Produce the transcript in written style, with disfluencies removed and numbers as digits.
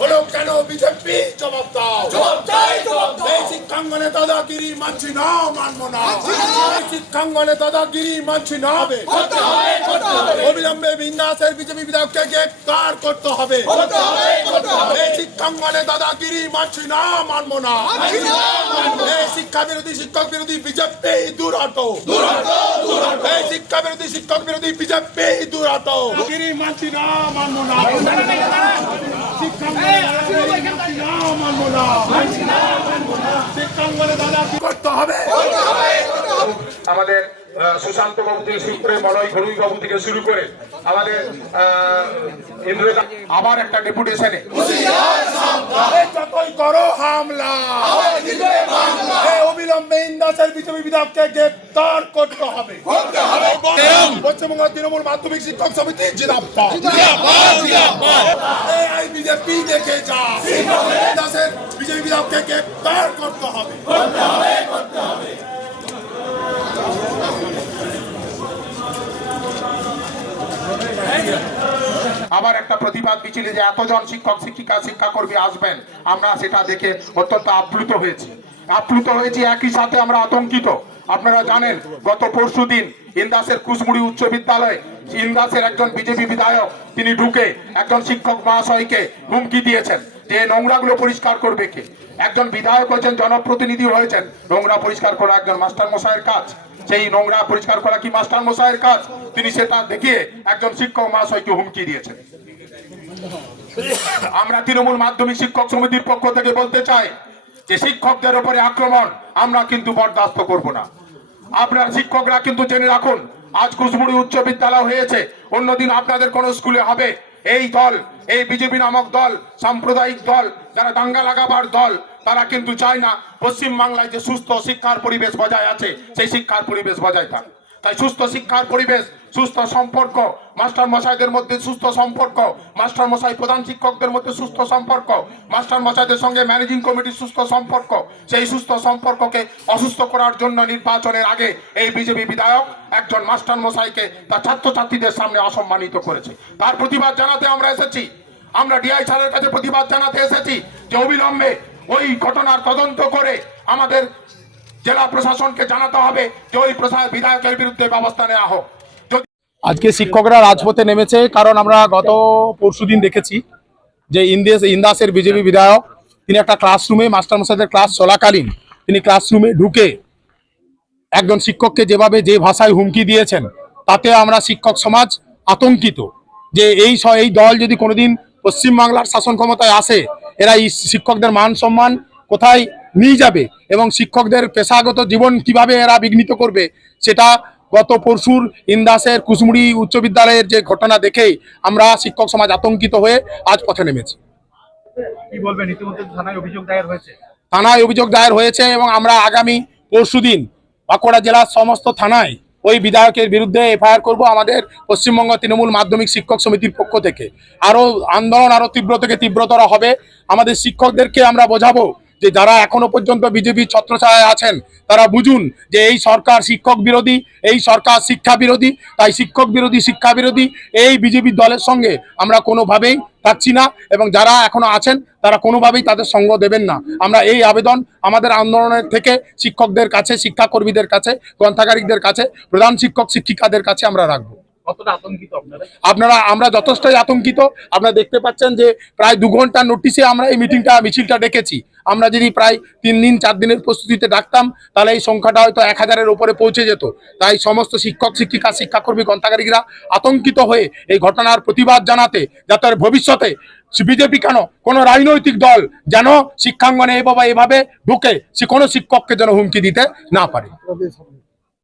হলো কেন বিজেপি জবাব দাও এই শিক্ষাঙ্গনে দাদাগিরি মানছি না, মানবো না। এই শিক্ষাঙ্গনে দাদাগিরি মানছি না। অবিলম্বে বিন্দাসের বিজেপি বিধায়ককে গ্রেফতার করতে হবে। এই শিক্ষাঙ্গনে দাদাগিরি মানছি না, মানবো না। এই শিক্ষা বিরোধী শিক্ষক বিরোধী বিজেপি দূর হটো। এই শিক্ষা বিরোধী শিক্ষক বিরোধী বিজেপি দূর হটো। গিরি মানছি না, মানবো না। করতে হবে। আমাদের সুশান্ত বাবু থেকে শুরু করে মলয় ঘরুই বাবু থেকে শুরু করে আমাদের আবার একটা ডেপুটেশনে যতই করো হামলা, অবিলম্বে ইন্দাসের বিজেপি বিধায়ককে গ্রেফতার করতে হবে। পশ্চিমবঙ্গ তৃণমূল মাধ্যমিক শিক্ষক সমিতি জিন্দাবাদ। এই বিজেপি দেখে যা, ইন্দাসের বিজেপি বিধায়ককে গ্রেফতার করতে হবে। আবার একটা প্রতিবাদ মিছিলে যে এতজন শিক্ষক শিক্ষিকা শিক্ষাকর্মী আসবেন, আমরা সেটা দেখে অত্যন্ত আপ্লুত হয়েছি। একই সাথে আমরা আতঙ্কিত। আপনারা জানেন গত পরশুদিন ইন্দাসের কুসমুড়ি উচ্চ বিদ্যালয়ে ইন্দাসের একজন বিজেপি বিধায়ক তিনি ঢুকে একজন শিক্ষক মহাশয়কে হুমকি দিয়েছেন যে নোংরাগুলো পরিষ্কার করবে কে। একজন বিধায়ক হয়েছেন, জনপ্রতিনিধি হয়েছেন, নোংরা পরিষ্কার করা একজন মাস্টার মশাইয়ের কাজ। সেই নোংরা পরিষ্কার করা কি মাস্টার মশাইয়ের কাজ? তিনি সেটা দেখিয়ে একজন শিক্ষক মহাশয়কে হুমকি দিয়েছেন। আমরা তৃণমূল মাধ্যমিক শিক্ষক সমিতির পক্ষ থেকে বলতে চাই যে শিক্ষকদের উপরে আক্রমণ আমরা কিন্তু বরদাস্ত করব না। আপনার শিক্ষকরা কিন্তু জেনে রাখুন, আজ কুসমুড়ি উচ্চ বিদ্যালয় হয়েছে, অন্যদিন আপনাদের কোন স্কুলে হবে। এই দল, এই বিজেপি নামক দল, সাম্প্রদায়িক দল, যারা দাঙ্গা লাগাবার দল, তারা কিন্তু চায় না পশ্চিম বাংলায় যে সুস্থ শিক্ষার পরিবেশ বজায় আছে সেই শিক্ষার পরিবেশ বজায় থাক। তাই সুস্থ শিক্ষার পরিবেশ, সুস্থ সম্পর্ক, মাস্টার মশাইদের মধ্যে সুস্থ সম্পর্ক, মাস্টার মশাই প্রধান শিক্ষকদের মধ্যে সুস্থ সম্পর্ক, মাস্টার মশাইদের সঙ্গে ম্যানেজিং কমিটির সুস্থ সম্পর্ক, সেই সুস্থ সম্পর্ককে অসুস্থ করার জন্য নির্বাচনের আগে এই বিজেপি বিধায়ক একজন মাস্টার মশাইকে তার ছাত্রছাত্রীদের সামনে অসম্মানিত করেছে। তার প্রতিবাদ জানাতে আমরা এসেছি। আমরা ডিআই স্যারের কাছে প্রতিবাদ জানাতে এসেছি যে অবিলম্বে ওই ঘটনার তদন্ত করে আমাদের জেলা প্রশাসনকে জানাতে হবে যে ওই বিধায়কের বিরুদ্ধে ব্যবস্থা নেওয়া হোক। আজকে শিক্ষকরা রাজপথে নেমেছে কারণ আমরা গত পরশুদিন দেখেছি যে ইন্দাসের বিজেপি বিধায়ক তিনি একটা ক্লাসরুমে মাস্টারমশাইদের ক্লাস চলাকালীন তিনি ক্লাসরুমে ঢুকে একজন শিক্ষককে যেভাবে যে ভাষায় হুমকি দিয়েছেন, তাতে আমরা শিক্ষক সমাজ আতঙ্কিত যে এই দল যদি কোনোদিন পশ্চিমবাংলার শাসন ক্ষমতায় আসে, এরা এই শিক্ষকদের মান সম্মান কোথায় নিয়ে যাবে এবং শিক্ষকদের পেশাগত জীবন কিভাবে এরা বিঘ্নিত করবে, সেটা গত পরশুর ইন্দাসের কুসমুড়ি উচ্চ বিদ্যালয়ের যে ঘটনা দেখেই আমরা শিক্ষক সমাজ আতঙ্কিত হয়ে আজ পথে নেমেছি। কি বলবেন? ইতিমধ্যে থানায় অভিযোগ দায়ের হয়েছে। থানায় অভিযোগ দায়ের হয়েছে এবং আমরা আগামী পরশুদিন বাঁকুড়া জেলার সমস্ত থানায় ওই বিধায়কের বিরুদ্ধে এফআইআর করব আমাদের পশ্চিমবঙ্গ তৃণমূল মাধ্যমিক শিক্ষক সমিতির পক্ষ থেকে। আরো আন্দোলন আরো তীব্র থেকে তীব্রতর হবে। আমাদের শিক্ষকদেরকে আমরা বোঝাবো যে যারা এখনো পর্যন্ত বিজেপি ছত্রছায়ায় আছেন তারা বুঝুন যে এই সরকার শিক্ষক বিরোধী, এই সরকার শিক্ষা বিরোধী। তাই শিক্ষক বিরোধী, শিক্ষা বিরোধী এই বিজেপি দলের সঙ্গে আমরা কোনোভাবেই থাকছি না এবং যারা এখনো আছেন তারা কোনোভাবেই তাদের সঙ্গ দেবেন না। আমরা এই আবেদন আমাদের আন্দোলনের থেকে শিক্ষকদের কাছে, শিক্ষাকর্মীদের কাছে, গ্রন্থাগারিকদের কাছে, প্রধান শিক্ষক শিক্ষিকাদের কাছে আমরা রাখবো। কতটা আতঙ্কিত আপনারা? আমরা যথেষ্টই আতঙ্কিত। আপনারা দেখতে পাচ্ছেন যে প্রায় 2 ঘন্টার নোটিশে আমরা এই মিছিলটা ডেকেছি। আমরা যদি প্রায় 3 দিন 4 দিনের প্রস্তুতিতে ডাকতাম তাহলে এই সংখ্যাটা হয়তো 1000-এর উপরে পৌঁছে যেত। তাই সমস্ত শিক্ষক শিক্ষিকা, শিক্ষাকর্মী, গ্রন্থাগারিকরা আতঙ্কিত হয়ে এই ঘটনার প্রতিবাদ জানাতে, যাতে ভবিষ্যতে বিজেপি কেন কোনো রাজনৈতিক দল যেন শিক্ষাঙ্গনে এভাবে ঢুকে সে কোনো শিক্ষককে যেন হুমকি দিতে না পারে।